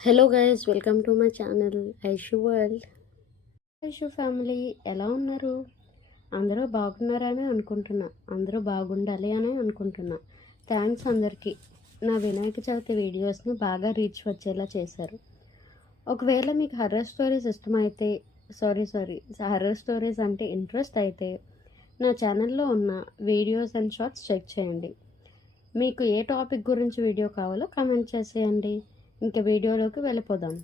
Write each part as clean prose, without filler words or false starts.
Hello guys, welcome to my channel Aishu world. Aishu family ఎలా ఉన్నారు? అందరూ బాగున్నారని అనుకుంటున్నా. అందరూ బాగుండాలి అని అనుకుంటున్నా. థ్యాంక్స్ అందరికీ. నా వినాయక చవితి వీడియోస్ని బాగా రీచ్ వచ్చేలా చేశారు. ఒకవేళ మీకు హర్రర్ స్టోరీస్ ఇష్టమైతే హర్రర్ స్టోరీస్ అంటే ఇంట్రెస్ట్ అయితే నా ఛానల్లో ఉన్న వీడియోస్ అండ్ షార్ట్స్ చెక్ చేయండి. మీకు ఏ టాపిక్ గురించి వీడియో కావాలో కామెంట్ చేసేయండి. ఇంకా వీడియోలోకి వెళ్ళిపోదాం.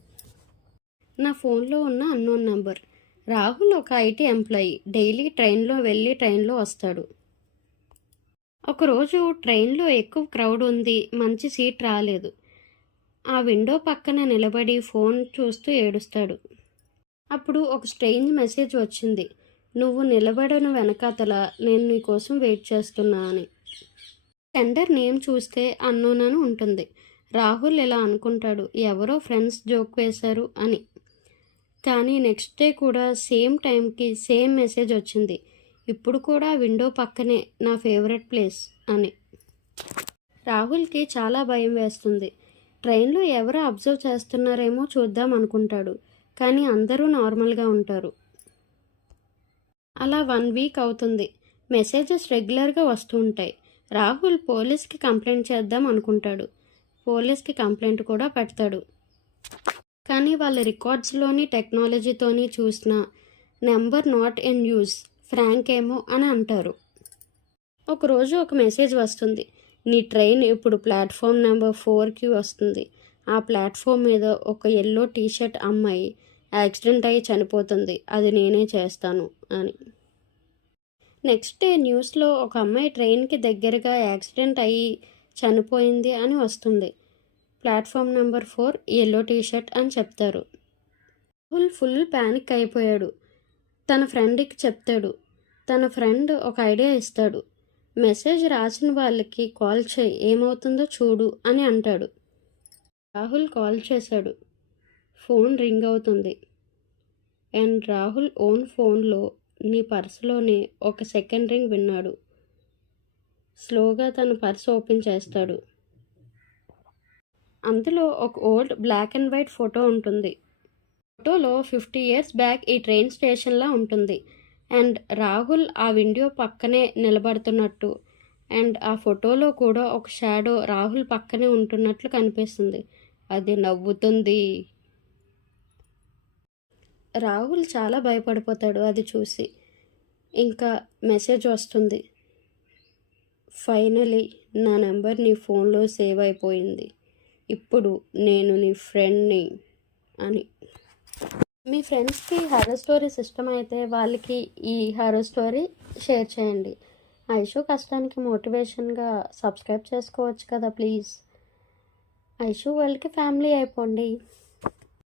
నా ఫోన్లో ఉన్న అన్నోన్ నంబర్. రాహుల్ ఒక ఐటీ ఎంప్లాయీ. డైలీ ట్రైన్లో వెళ్ళి ట్రైన్లో వస్తాడు. ఒకరోజు ట్రైన్లో ఎక్కువ క్రౌడ్ ఉంది, మంచి సీట్ రాలేదు. ఆ విండో పక్కన నిలబడి ఫోన్ చూస్తూ ఏడుస్తాడు. అప్పుడు ఒక స్ట్రేంజ్ మెసేజ్ వచ్చింది. నువ్వు నిలబడిన వెనకాతల నేను నీ కోసం వెయిట్ చేస్తున్నా అని. సెండర్ నేమ్ చూస్తే అన్నోన్ అని ఉంటుంది. రాహుల్ ఇలా అనుకుంటాడు, ఎవరో ఫ్రెండ్స్ జోక్ వేశారు అని. కానీ నెక్స్ట్ డే కూడా సేమ్ టైంకి సేమ్ మెసేజ్ వచ్చింది. ఇప్పుడు కూడా విండో పక్కనే నా ఫేవరెట్ ప్లేస్ అని. రాహుల్కి చాలా భయం వేస్తుంది. ట్రైన్లో ఎవరో అబ్జర్వ్ చేస్తున్నారేమో చూద్దాం అనుకుంటాడు. కానీ అందరూ నార్మల్గా ఉంటారు. అలా 1 వీక్ అవుతుంది. మెసేజెస్ రెగ్యులర్గా వస్తూ ఉంటాయి. రాహుల్ పోలీస్కి కంప్లైంట్ చేద్దాం అనుకుంటాడు. పోలీస్కి కంప్లైంట్ కూడా పెడతాడు. కానీ వాళ్ళ రికార్డ్స్లోని టెక్నాలజీతోని చూసిన number not in use, prank ఏమో అని అంటారు. ఒకరోజు ఒక మెసేజ్ వస్తుంది. నీ ట్రైన్ ఇప్పుడు ప్లాట్ఫామ్ నెంబర్ 4కి వస్తుంది. ఆ ప్లాట్ఫామ్ మీద ఒక ఎల్లో టీషర్ట్ అమ్మాయి యాక్సిడెంట్ అయ్యి చనిపోతుంది. అది నేనే చేస్తాను అని. నెక్స్ట్ డే న్యూస్లో ఒక అమ్మాయి ట్రైన్కి దగ్గరగా యాక్సిడెంట్ అయ్యి చనిపోయింది అని వస్తుంది. ప్లాట్ఫామ్ నెంబర్ 4 ఎల్లో టీషర్ట్ అని చెప్తారు. రాహుల్ ఫుల్ ప్యానిక్ అయిపోయాడు. తన ఫ్రెండ్కి చెప్తాడు. తన ఫ్రెండ్ ఒక ఐడియా ఇస్తాడు. మెసేజ్ రాసిన వాళ్ళకి కాల్ చేయి, ఏమవుతుందో చూడు అని అంటాడు. రాహుల్ కాల్ చేశాడు. ఫోన్ రింగ్ అవుతుంది. అండ్ రాహుల్ ఓన్ ఫోన్లో నీ పర్సులోనే ఒక సెకండ్ రింగ్ విన్నాడు. స్లోగా తన పర్స్ ఓపెన్ చేస్తాడు. అందులో ఒక old black and white photo ఉంటుంది. ఫోటోలో 50 ఇయర్స్ బ్యాక్ ఈ ట్రైన్ స్టేషన్లా ఉంటుంది. అండ్ రాహుల్ ఆ విండో పక్కనే నిలబడుతున్నట్టు అండ్ ఆ ఫోటోలో కూడా ఒక షాడో రాహుల్ పక్కనే ఉంటున్నట్లు కనిపిస్తుంది. అది నవ్వుతుంది. రాహుల్ చాలా భయపడిపోతాడు అది చూసి. ఇంకా మెసేజ్ వస్తుంది. ఫైనలీ నా నెంబర్ నీ ఫోన్లో సేవ్ అయిపోయింది. ఇప్పుడు నేను నీ ఫ్రెండ్ని అని. మీ ఫ్రెండ్స్కి హర్రర్ స్టోరీస్ ఇష్టమైతే వాళ్ళకి ఈ హర్రర్ స్టోరీ షేర్ చేయండి. ఐషు కష్టానికి మోటివేషన్గా సబ్స్క్రైబ్ చేసుకోవచ్చు కదా ప్లీజ్. ఐషు వరల్డ్కి ఫ్యామిలీ అయిపోండి.